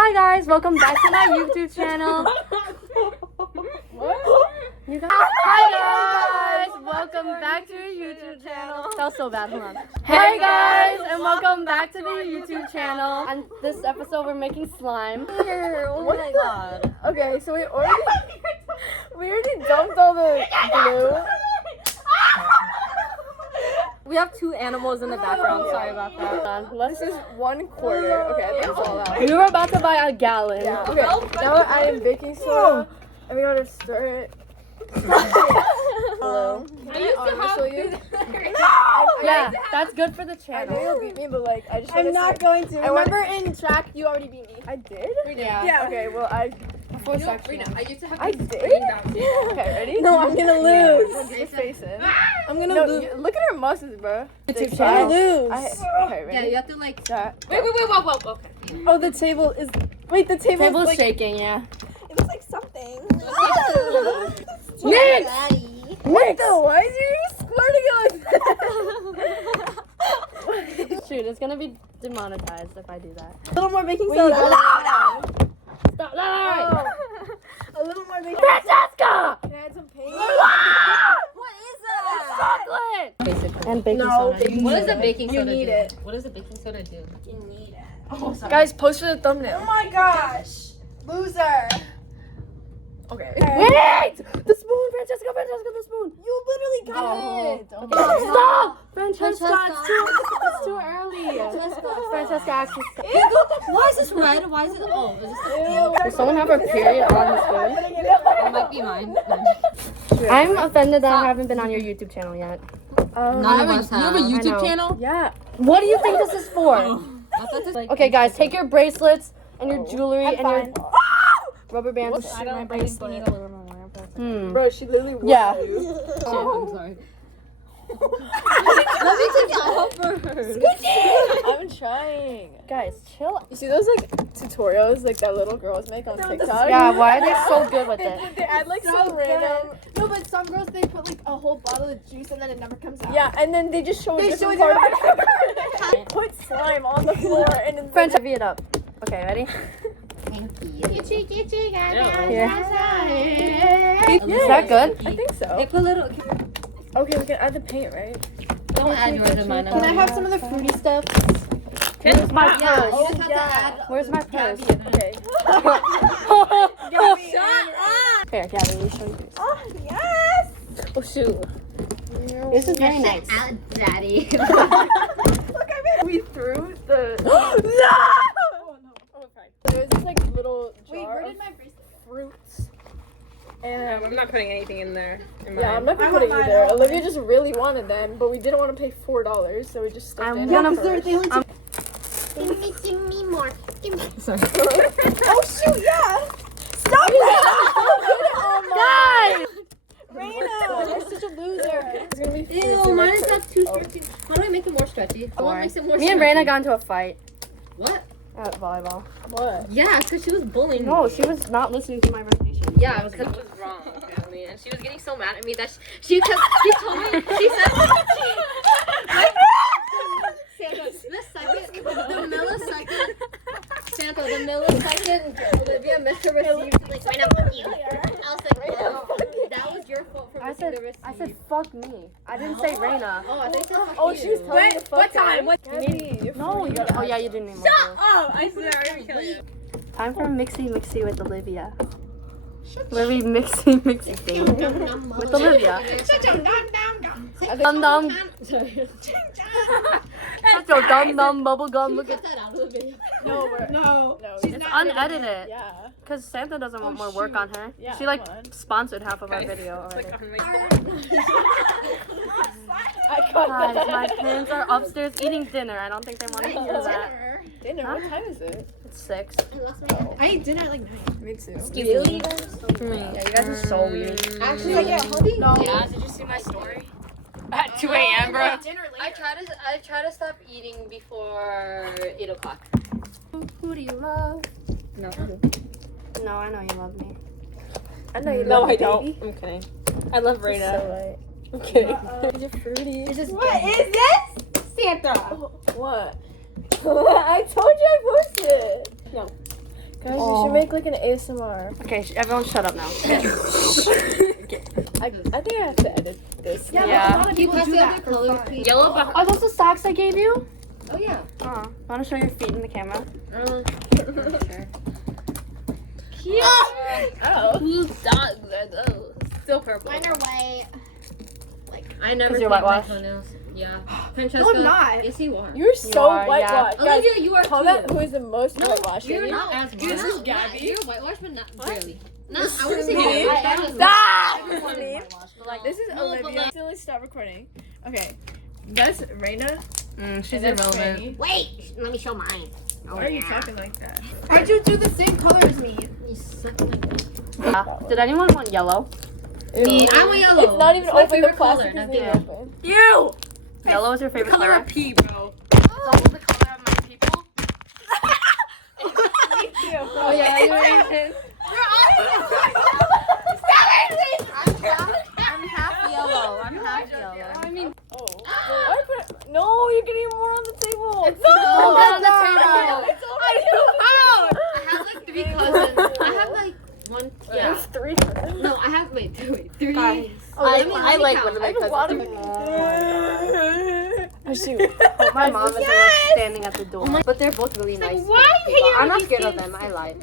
Hi guys, welcome back to my YouTube channel. What? You guys. Hi guys, welcome back to your YouTube channel. That was so bad. Hold on. Hey guys, and welcome back to the YouTube channel. On this episode, we're making slime. Oh my god. Okay, so we already dumped all the glue. We have two animals in the background. Sorry about that. This is 1/4. Okay, I think it's all that. We were about to buy a gallon. Yeah. Okay. Now we're adding baking soda, and we gotta stir it. Hello. I used to have Yeah, that's good for the I know channel. you'll beat me, but like I just. I'm not going to. I want- Remember in track, you already beat me. I did. Yeah. Okay. Well, I Before section. I used to have did. Okay, ready? No, I'm gonna lose. Get your face in. I'm gonna No, lose. look at her muscles, bro. YouTube I channel. lose. Okay, ready? Yeah, you have to like. That. Wait, whoa, okay. Oh, the table is. Wait, the table Table's is like. shaking, yeah. It was like something. Nick! What the? Why is you squirting like Shoot, it's gonna be demonetized if I do that. A little more baking soda. Stop! No! A little more baking soda. Francesca! Can I add some paint? What is that? Chocolate! Basically. And baking No, soda. baking What does soda. the baking soda need do? it. What does the baking soda do? You need it. Oh, sorry. Guys, post for the thumbnail. Oh my gosh. Loser. Okay. Wait! The spoon, Francesca, the spoon. You literally got it. Stop! Francesca, Francesca. it's too early. Francesca, actually. Why is this red? Why is it? Oh, is this the Does someone have a period on the spoon? It might be mine. I'm offended that I haven't been on your YouTube channel yet. None of us have. I know. channel? Yeah. What do you think this is for? I thought this like. Okay, guys, take your bracelets and your jewelry and your rubber bands. I don't. I just need a little more. Bro, she literally whooped Yeah. you. I'm sorry. Let me take it off first. I'm trying. Guys, chill. You see those like tutorials like that little girls make on TikTok? Yeah, why are they so good with it? They add like some random. No, but some girls they put like a whole bottle of juice and then it never comes out. Yeah, and then they just show a They different show part. Put slime on the floor and then French, heavy it up. Okay, ready? Here. Is that good? I think so. Take a little. Okay, we can add the paint, right? Don't add yours in mine. Can I have some of the fruity stuff? Where's my Yeah, purse? you just have to add. Where's my purse? Okay. Here, Gabby, you show yours. Oh yes! Oh shoot. This is very nice. Daddy. Look, I we threw the. No! Oh no! There was this like little jar Wait, where of did my bracelet? fruits. And I'm not putting anything in there. yeah, I'm not I gonna want put it mine either. also. Olivia just really wanted them, but we didn't want to pay $4, so we just stuffed I'm it in. gonna- our They're purse. the only two. Give me more. Sorry. Oh shoot! Yeah. Stop Guys! Raina, you're such a loser. It's gonna be fruits Ew, in my mine is purse. not too stretchy. How do I make it more stretchy? I want to make it more Me and stretchy. Raina got into a fight What? at volleyball. What? Yeah, because she was bullying me. No, she was not listening to my resolution. Yeah, because it was wrong, apparently. And she was getting so mad at me that she told me, she said, Santa, the millisecond Olivia missed her receipt, she's like, Raina, fuck you. I was like, oh, that was your fault for missing the receipt. I said, fuck me. I didn't say Raina. Oh, I think so. Oh, she was telling me to fuck What time? What? Gabby, you're No, you oh yeah, you didn't need more. Oh, I swear I'm gonna kill you. Time for mixy with Olivia. Where we mixy thing with Olivia. Dum dum. Such a dum dum bubble gum. Look at Cut that out of the video. No, we're, No. no. it's unedited. Yeah. Cause Santa doesn't want more work on her. Yeah, She like come on. sponsored half of our video already. Like on my. I got Guys, that. my parents are upstairs eating dinner. I don't think they want to hear that. Dinner. Huh? What time is it? It's 6. I ate dinner at like 9. Me too. Really? Yeah, you guys are so weird. Actually, like at home. No. Yeah, did you see my story? At 2 a.m., bro. Dinner I try to stop eating before 8 o'clock. Who do you love? No. No, I know you love me. I know you No, love I me, don't. baby. I'm kidding. I love So Raina. right. I'm kidding. You're fruity. What is this? Santa. What? I told you I posted. Guys, we should make like an ASMR. Okay, everyone shut up now. I think I have to edit this. Yeah, Yeah. but a lot of Can you people pass do the that other for colors, fun. please? Yellow behind. Are those the socks I gave you? Oh yeah. Want to show your feet in the camera? Sure. Oh. Whose dogs are those? Still purple. Mine are white. I never 'Cause you're paint my whitewashed. toenails. Yeah. Francesca. No, I'm not. Yes, you are. You're so are, yeah. whitewashed. Guys, Olivia, you are comment too. who is the most whitewashed. You're Ready? not as You're white. not Gabby. You're whitewashed, but not really. No, I wouldn't say Me? white. Stop! Everyone is Me? whitewashed, but like, This is No, but Olivia. like- Silly, stop recording. Okay. That's Raina. She's and that's irrelevant. Franny. wait, let me show mine. Why are you talking like that? Why'd you do the same color as me? You suck my dick. Did anyone want yellow? Ew. I want yellow. It's not even It's my open. The favorite plastic color, isn't even nothing. open. You! Yellow is your favorite Color color? of pee, bro. Double the color of my people? Oh yeah, you're Asian. I'm half yellow. I'm half yellow. I mean, Oh. Why put- No, you're getting more on the table. It's all on the table. It's already I have like 3 cousins. I have like 1, yeah. There's 3. No, I have, wait, 3. Guys, I like one of I my have a lot of. cousins. Oh shoot. My mom is like standing at the door. But they're both really nice. why are you people. hanging I'm out not with scared of these them. I lied.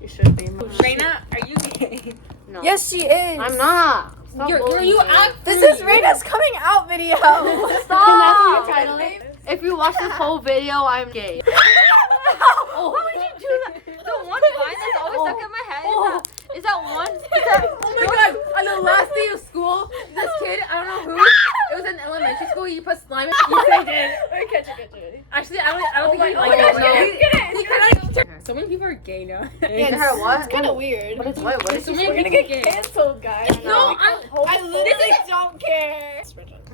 You should be. Raina, are you gay? No. Yes, she is. I'm not. Stop bullying You me. act. This is Raina's coming out video. Stop. And that's what you're Titling. If you watch this whole video, I'm gay. Oh, How would you do that? The one line that's always stuck in my head is that one. Oh my god, on the last day of school, this kid, I don't know who, it was in elementary school, you put slime in. You say did. Wait, catch it. Actually, I don't think he liked it. No. So many people are gay now. Her what? It's kind of weird. What is what? What is So We're many gonna people get gay. canceled, guys. No, I literally don't care.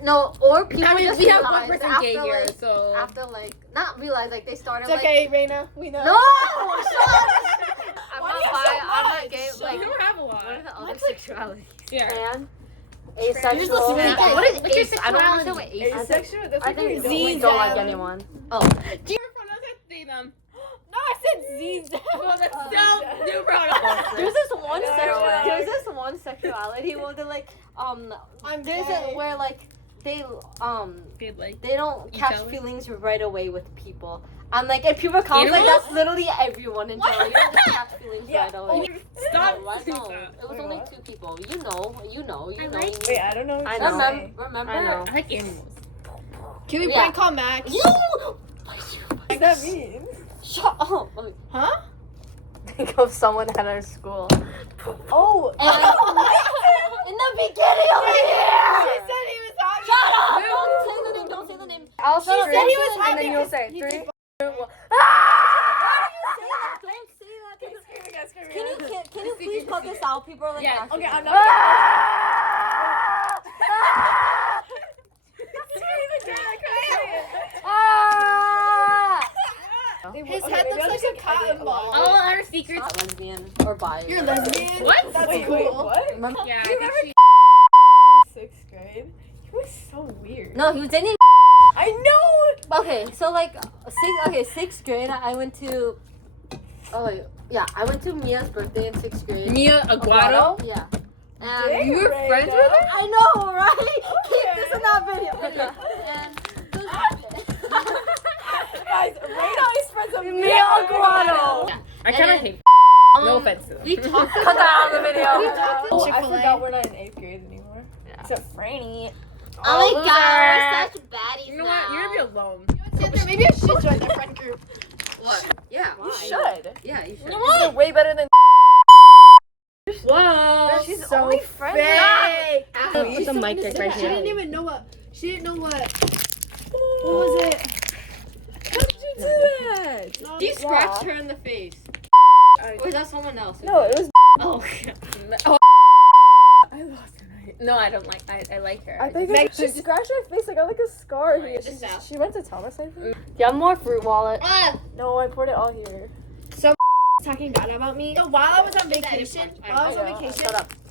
No, or people I mean, just we have realize 1% gay after, here, like, so. after like not realize like they started It's like okay, Raina. We know. no. Shut up. I'm Why not do you have bi. so I'm not much? gay. You Like don't have a lot. what are the other sexualities? Yeah. Pan, asexual. Trans. What is What's your ace? I don't understand what ace is. Asexual? That's I like think a we Z. don't like anyone. Oh, Say them. No, I said Z. Well, that's still new product. there's this one I know. sexual. There's this one sexuality where they're like I'm there's gay. a where like they Like, they don't Each catch other? feelings right away with people. I'm like, and people comments like Animals? that's literally everyone in general. You don't just catch feelings right away. stop. No, I know. It was only 2 people. You know. Wait, I don't know. What I you're know. saying. Remember? I like animals. Can we Yeah. prank call Max? What does that mean? Shut up. Huh? Think of someone at our school. Oh. In the beginning of the year. She said he was happy. Shut up. Don't say the name. Don't say the name. I'll She said he was and happy then you'll because say he 3. did Don't say that. Can you please cut this out? People are like, Yeah. asking Okay, I'm me. not. His head looks like a cotton ball. All our secrets. Not lesbian or bi. You're lesbian? What? That's Wait, cool. wait, what? Remember? Yeah, You I think she. In 6th grade. He was so weird. No, he was dating. I know. Okay, so like sixth grade, I went to. Oh yeah, I went to Mia's birthday in 6th grade. Mia Aguado. Yeah. Dang, And You were Raina. friends with her? I know, right? Keep Okay. this in that video. And Guys, Raina is friends with Mia Aguado. I kind of And- hate. No offense to them. We talked cut that out of the video. We talked Oh, to I Chick-fil-A. forgot we're not in 8th grade anymore. Yeah. Except Franny. Oh my loser. god, we're such baddies You know now. what? You're gonna be alone. Sandra, maybe I should join their friend group. What? Yeah. You should. Yeah, you should. They're way better than. Whoa. She's so only friends. Fake. Put the mic She right here. didn't even know what. She didn't know what. What was it? How did you do that? No, She scratched her in the face. Or is that someone else? No, it was. Oh. I lost her night. No, I don't like. I like her. I think she scratched her face. I got like a scar here. Just out. She went to Thomas, I think. Do you have more fruit wallet? Ah! No, I poured it all here. talking bad about me. So while I was on vacation,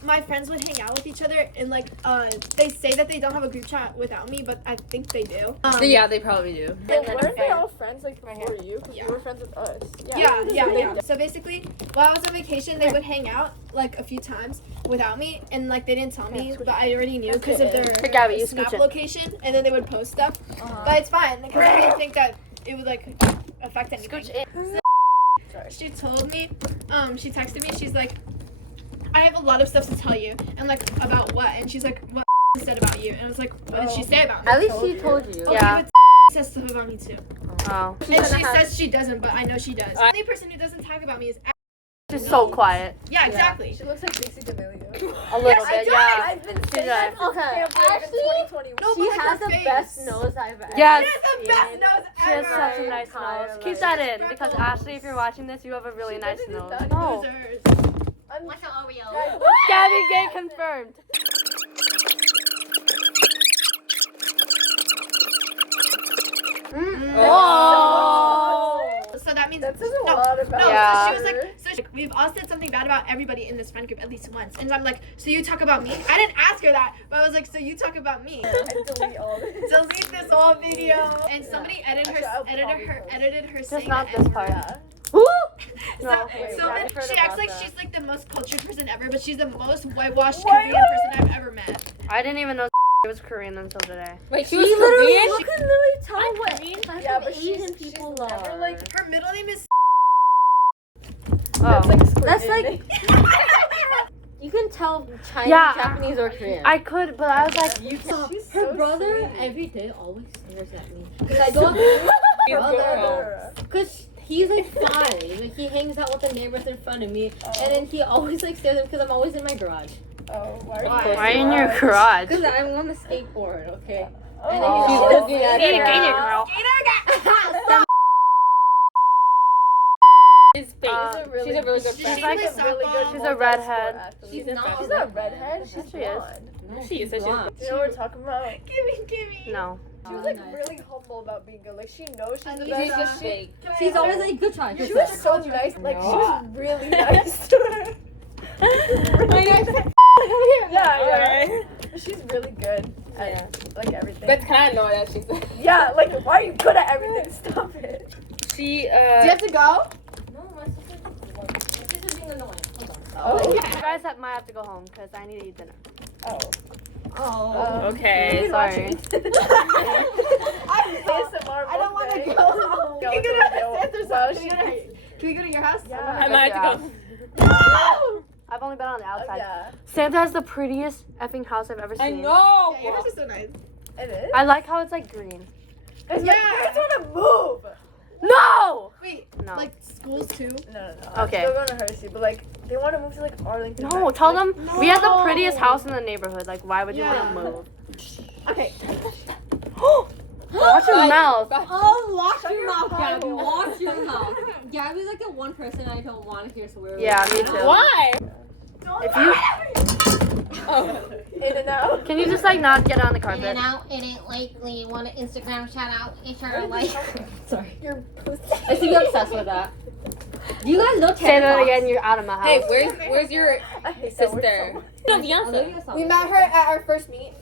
my friends would hang out with each other and like they say that they don't have a group chat without me, but I think they do. Yeah, they probably do. Like, weren't they all friends like before you? Because you were friends with us. Yeah. So basically, while I was on vacation, they would hang out like a few times without me, and like they didn't tell me, but I already knew because of their Snap location, and then they would post stuff. But it's fine because I didn't think that it would like affect anything. She told me, she texted me, she's like, I have a lot of stuff to tell you, and like, about what? And she's like, what said about you? And I was like, what did she say about me? At least she told you. Okay, Yeah. but says stuff about me too. Oh. And she says she doesn't, but I know she does. The only person who doesn't talk about me is She's so quiet. Yeah, exactly. She looks like Dixie D'Amelio. A little bit, yeah. I've been saying that since Actually, 2021. No, she but has her the face. best nose I've ever She Yes. has the best nose She has ever. such a nice nose. Keep that in, because Ashley, if you're watching this, you have a really nice nose. No. Losers. What's an Oreo? Gabby Gay confirmed. Oh. So that means That says a lot about No, Yeah. so she was like, we've all said something bad about everybody in this friend group at least once. And I'm like, so you talk about me? I didn't ask her that, but I was like, so you talk about me. delete all this. Delete this whole video. And somebody edited her Just saying not that this part. Woo! No, So I've heard she about acts like that. she's like the most cultured person ever, but she's the most whitewashed Korean person I've ever met. I didn't even know it was Korean until today. Wait, she was Korean? You can literally tell what Yeah, but Asian she's people never are. like. Her middle name is Oh. That's like You can tell Chinese, Yeah. Japanese, or Korean. I could, but I was like, She's Her so brother sweet. every day always stares at me. Cause I don't. Your Brother. Cause he's like 5. Like he hangs out with the neighbors in front of me, and then he always like stares at me because I'm always in my garage. Oh, why are you Why? why in your garage? Cause I'm on the skateboard, okay. Oh. And then he's looking at Gator, me. gator girl. His face. really- She's a really good She friend. like plays a really softball. good She's a redhead. She's not. She's not a redhead. She's she is. blonde. No, She is, so she's blonde. You know what we're talking about? Gimme. No. She was like Nice. really humble about being good. Like she knows she's the She's best. just but she, She's always like, good try. she was so nice. Like she was really nice to her. Yeah. She's really good at like everything. But it's kind of annoying that she's. Yeah, like why are you good at everything? Stop it. She, Do you have to go? No, my sister's being annoying. Hold on. Oh. You guys might have to go home because I need to eat dinner. Oh. Oh. Okay. Sorry. I don't want to go. Can we go to Santa's house? Can we go to your house? Yeah. I might have to go. No! I've only been on the outside. Yeah. Santa has the prettiest effing house I've ever seen. I know. Yeah, your house is so nice. It is. I like how it's like green. It's Yeah. like, I just want to move. No! Wait, No. like schools too? No. Okay. I'm still going to Hershey, but like they want to move to like Arlington. No, tell them we have the prettiest house in the neighborhood. Like, why would you Yeah. want to move? Okay. Watch your mouth. Oh, watch your mouth, Gabby. Watch your mouth. Gabby's like the one person I don't want to hear swear. Yeah, me too. Why? If you Oh. In and out. can you just like not get on the In carpet? and out, it ain't likely. Want an Instagram shout out? It's your like. Sorry. Your pussy. I think you're obsessed with that. Do you guys know Say Tanner that Fox? again. You're out of my house. Hey, where's your I hate that word sister? so much. No, Beyonce. Olivia saw We me. met her at our first meet.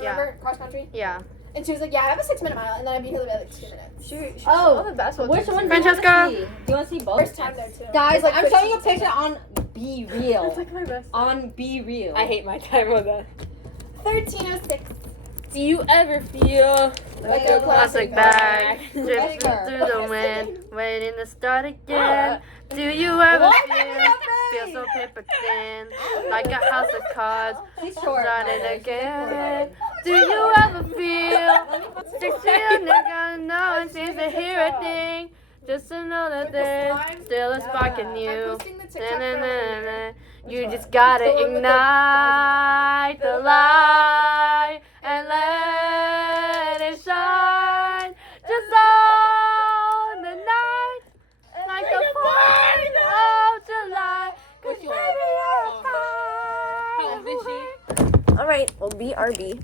Yeah. Remember? Cross country? Yeah. And she was like, yeah, I have a 6-minute mile, and then I'd be here like 2 minutes. She's Oh, on the basketball Which team. one Francesca? do you want to see? Do you want to see both? First time there too. Guys, Like I'm showing you a 15 picture on Be It's Real. like my best. On Be Real. I hate my time with that. 1306. Do you ever feel Like a Plastic bag drifting through the wind, waiting to start again. Do you ever feel so paper thin, like a house of cards, She's short. starting again? Do you ever feel 16 nigga know it seems to hear a thing, just another thing, still a spark in I'm you. posting the TikTok Na, na, for na, na. You just gotta ignite the light and let it shine just on the night, like the 4th of July. 'Cause baby, you're a How old is she? All right, well, BRB.